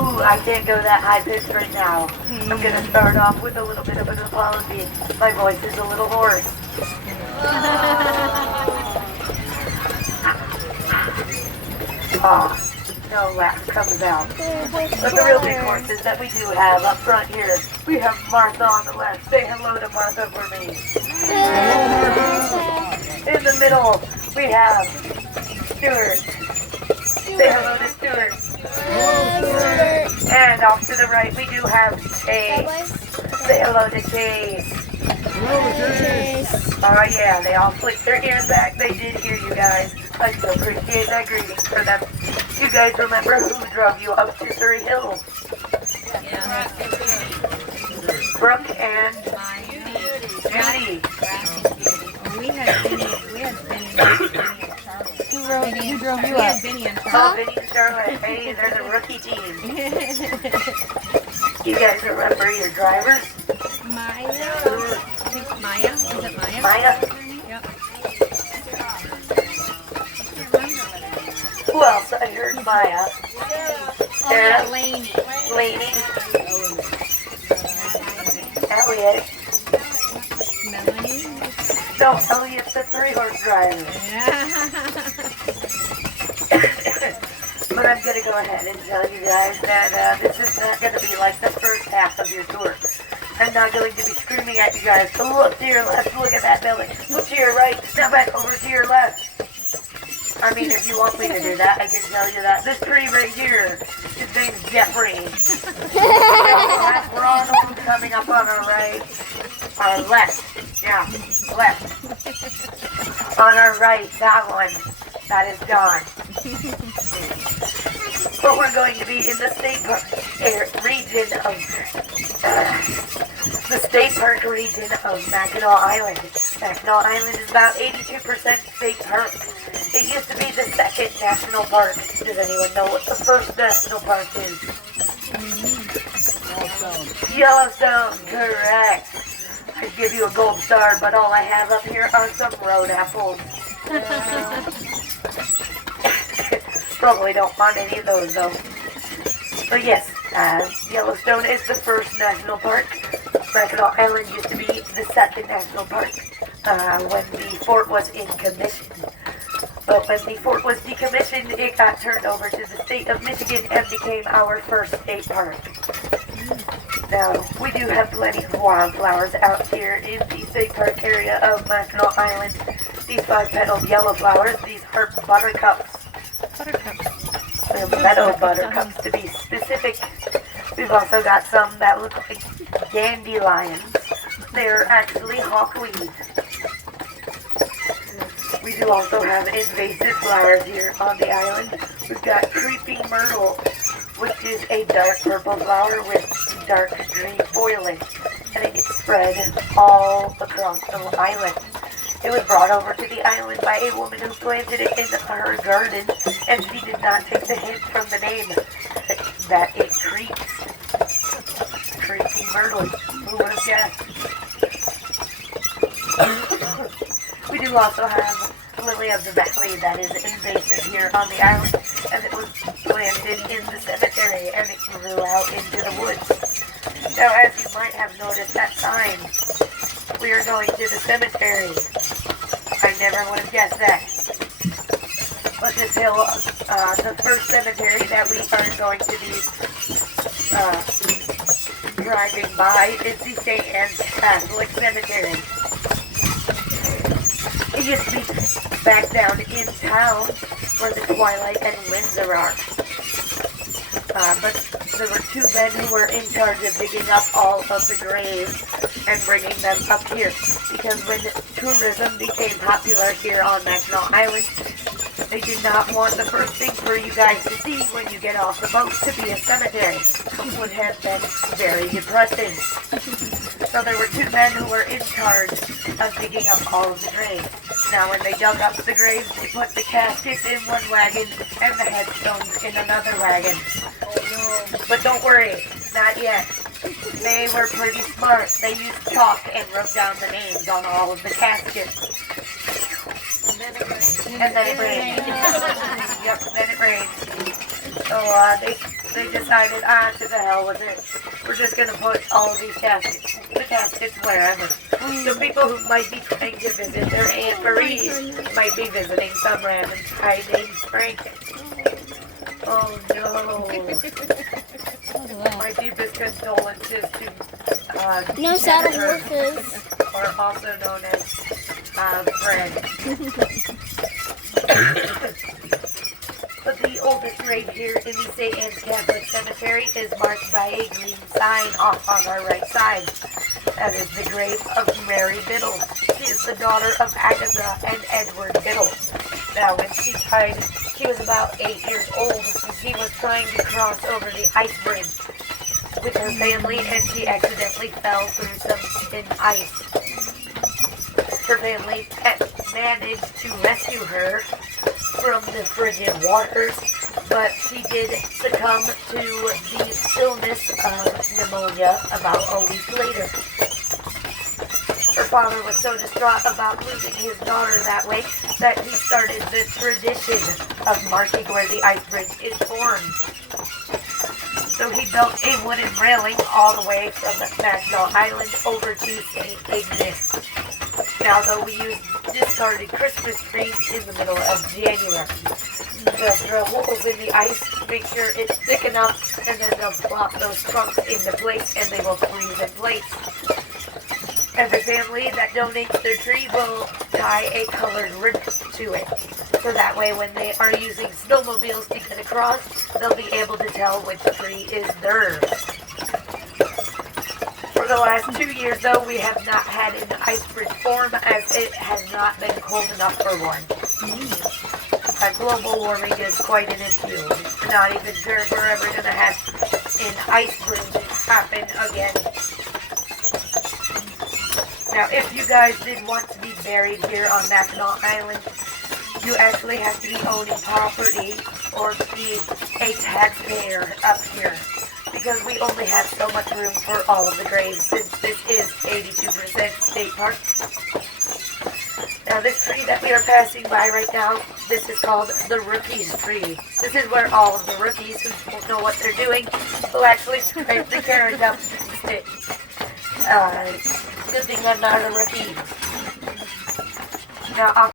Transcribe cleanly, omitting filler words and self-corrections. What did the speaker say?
Ooh, I can't go that high pitch right now. I'm gonna start off with a little bit of an apology. My voice is a little hoarse. Ah, no laugh comes out. But the real big horses that we do have up front here, we have Martha on the left. Say hello to Martha for me. In the middle, we have Stuart. Say hello to Stuart. And off to the right, we do have Chase. Say hello to Chase. Oh yeah, they all flicked their ears back. They did hear you guys. I so appreciate that greeting for them. You guys remember who drove you up to Surrey Hill? Brooke and Judy. We had Benny. Who drove you up? Benny and Charlotte. Oh, Benny and Charlotte. Hey, they're the rookie team. You guys remember your drivers? Maya. I think Maya. Is it Maya? Maya. Yep. Who else? I heard Maya. Sarah. Laney. Laney. Elliot. Melanie. No, Elliot's the 3-horse driver. But I'm going to go ahead and tell you guys that this is not going to be like the first half of your tour. I'm not going to be screaming at you guys to look to your left, look at that building, look to your right, now back over to your left. I mean, if you want me to do that, I can tell you that. This tree right here, his name's Jeffrey. We also have Ronald coming up on our right, our left, yeah, left. On our right, that one, that is John. But we're going to be in the state park region of Mackinac Island. Mackinac Island is about 82% state park. It used to be the second national park. Does anyone know what the first national park is? Yellowstone, correct. I'd give you a gold star, but all I have up here are some road apples. Probably don't want any of those though. But yes, Yellowstone is the first national park. Mackinac Island used to be the second national park when the fort was in commission. But when the fort was decommissioned, it got turned over to the state of Michigan and became our first state park. Now, we do have plenty of wildflowers out here in the state park area of Mackinac Island. These 5-petaled yellow flowers, these are buttercups. They're meadow buttercups to be specific. We've also got some that look like dandelions. They're actually hawkweed. We do also have invasive flowers here on the island. We've got creeping myrtle, which is a dark purple flower with dark green foliage, and it gets spread all across the island. It was brought over to the island by a woman who planted it in her garden, and she did not take the hint from the name that it creeps. Creeping myrtle. Who would have guessed? We do also have lily of the valley that is invasive here on the island, and it was planted in the cemetery, and it grew out into the woods. Now, as you might have noticed that sign, we are going to the cemetery. I never would have guessed that. But this hill, the first cemetery that we are going to be driving by is the St. Anne's Catholic Cemetery. It used to be back down in town where the Twilight and Windsor are. But there were 2 men who were in charge of digging up all of the graves and bringing them up here. Because when tourism became popular here on Mackinac Island, they did not want the first thing for you guys to see when you get off the boat to be a cemetery. It would have been very depressing. So there were 2 men who were in charge of digging up all of the graves. Now when they dug up the graves, they put the caskets in one wagon and the headstones in another wagon. But don't worry, not yet. They were pretty smart. They used chalk and wrote down the names on all of the caskets. And then it rained. Yep, then it rained. So they they decided, to the hell with it. We're just gonna put all of the caskets wherever. So people who might be trying to visit their Aunt Marie might be visiting some random guy named Frank. Oh no. My deepest condolences to No saddle Jennifer, horses. or also known as Fred. But the oldest grave here in the St. Anne's Catholic Cemetery is marked by a green sign off on our right side. That is the grave of Mary Biddle. She is the daughter of Agatha and Edward Biddle. Now, when she died, she was about 8 years old, and she was trying to cross over the ice bridge with her family, and she accidentally fell through some thin ice. Her family managed to rescue her from the frigid waters, but she did succumb to the illness of pneumonia about a week later. Her father was so distraught about losing his daughter that way that he started the tradition of marking where the ice bridge is formed. So he built a wooden railing all the way from Mackinac Island over to St. Ignace. Now, though, we use discarded Christmas trees in the middle of January. They'll drill holes in the ice, make sure it's thick enough, and then they'll plop those trunks into place, and they will freeze in place. Every family that donates their tree will tie a colored ribbon to it. So that way, when they are using snowmobiles to get across, they'll be able to tell which tree is theirs. For the last 2 years, though, we have not had an ice bridge form as it has not been cold enough for one. Global warming is quite an issue. Not even sure if we're ever going to have an ice bridge happen again. Now, if you guys did want to be buried here on Mackinac Island, you actually have to be owning property or be a taxpayer up here, because we only have so much room for all of the graves since this is 82% state park. Now, this tree that we are passing by right now, this is called the Rookies tree. This is where all of the rookies who don't know what they're doing will actually scrape the carrot up and stick. Good thing I'm not a rookie. Now,